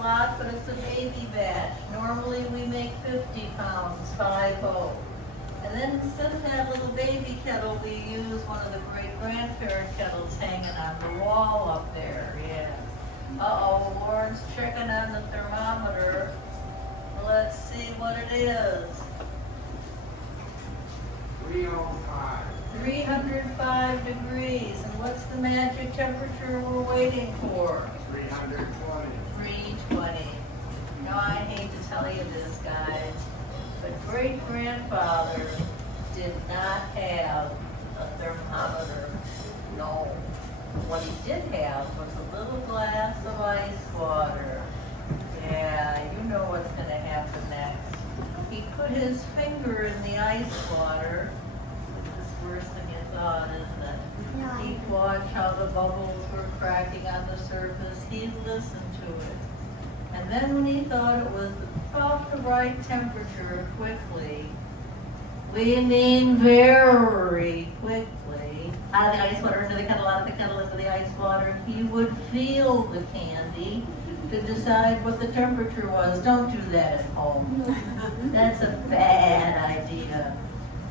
lot, but it's a baby batch. Normally we make 50 pounds, 5-0. And then instead of that little baby kettle, we use one of the great-grandparent kettles hanging on the wall up there, yeah. Uh-oh, Warren's checking on the thermometer. Let's see what it is. 305. 305 degrees. And what's the magic temperature we're waiting for? 320. 320. Now, I hate to tell you this, guys, but great-grandfather did not have a thermometer. No. What he did have was a little glass of ice water. Yeah, you know what's going to happen next. He put his finger in the ice water. This is worse than you thought, isn't it? He'd watch how the bubbles were cracking on the surface. He'd listen to it. And then when he thought it was about the right temperature quickly, we mean very quickly, out of the ice water into the kettle, out of the kettle into the ice water, he would feel the candy to decide what the temperature was. Don't do that at home. That's a bad idea.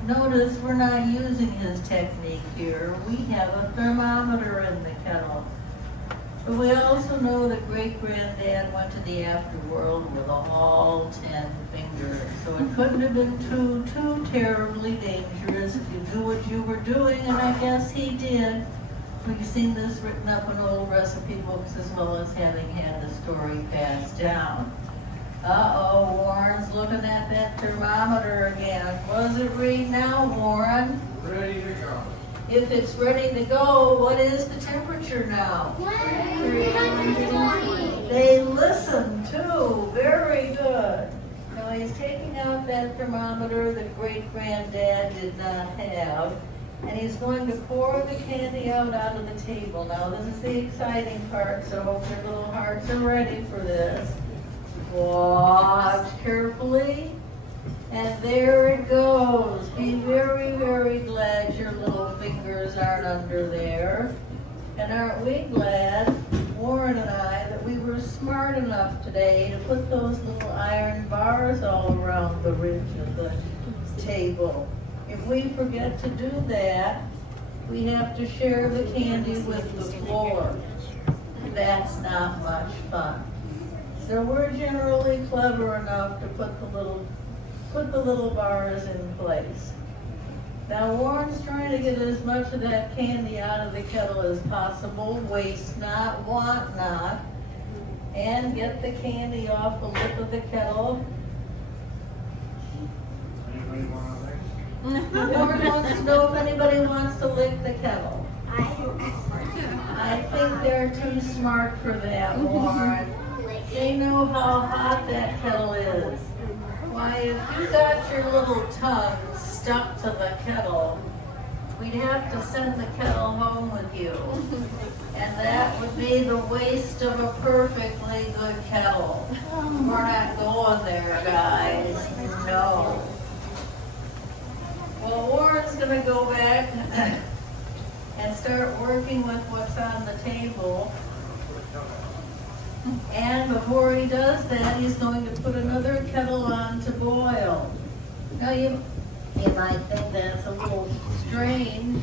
Notice we're not using his technique here. We have a thermometer in the kettle. But we also know that great-granddad went to the afterworld with all 10 fingers. So it couldn't have been too terribly dangerous if you knew what you were doing, and I guess he did. We've seen this written up in old recipe books as well as having had the story passed down. Uh-oh, Warren's looking at that thermometer again. What does it read now, Warren? Ready to go. If it's ready to go, what is the temperature now? 320. They listen too. Very good. Now he's taking out that thermometer that great-granddad did not have, and he's going to pour the candy out onto the table. Now this is the exciting part, so hope your little hearts are ready for this. Watch carefully. And there it goes. Be very, very glad your little fingers aren't under there. And aren't we glad, Warren and I, that we were smart enough today to put those little iron bars all around the ridge of the table. If we forget to do that, we have to share the candy with the floor. That's not much fun. So we're generally clever enough to put the little bars in place. Now Warren's trying to get as much of that candy out of the kettle as possible, waste not, want not, and get the candy off the lip of the kettle. Anybody want to lick? Warren wants to know if anybody wants to lick the kettle. I think they're too smart for that, Warren. They know how hot that kettle is. Why, if you got your little tongue stuck to the kettle, we'd have to send the kettle home with you. And that would be the waste of a perfectly good kettle. We're not going there, guys. No. Well, Warren's going to go back and start working with what's on the table. And before he does that, he's going to put another kettle on to boil. Now you might think that's a little strange,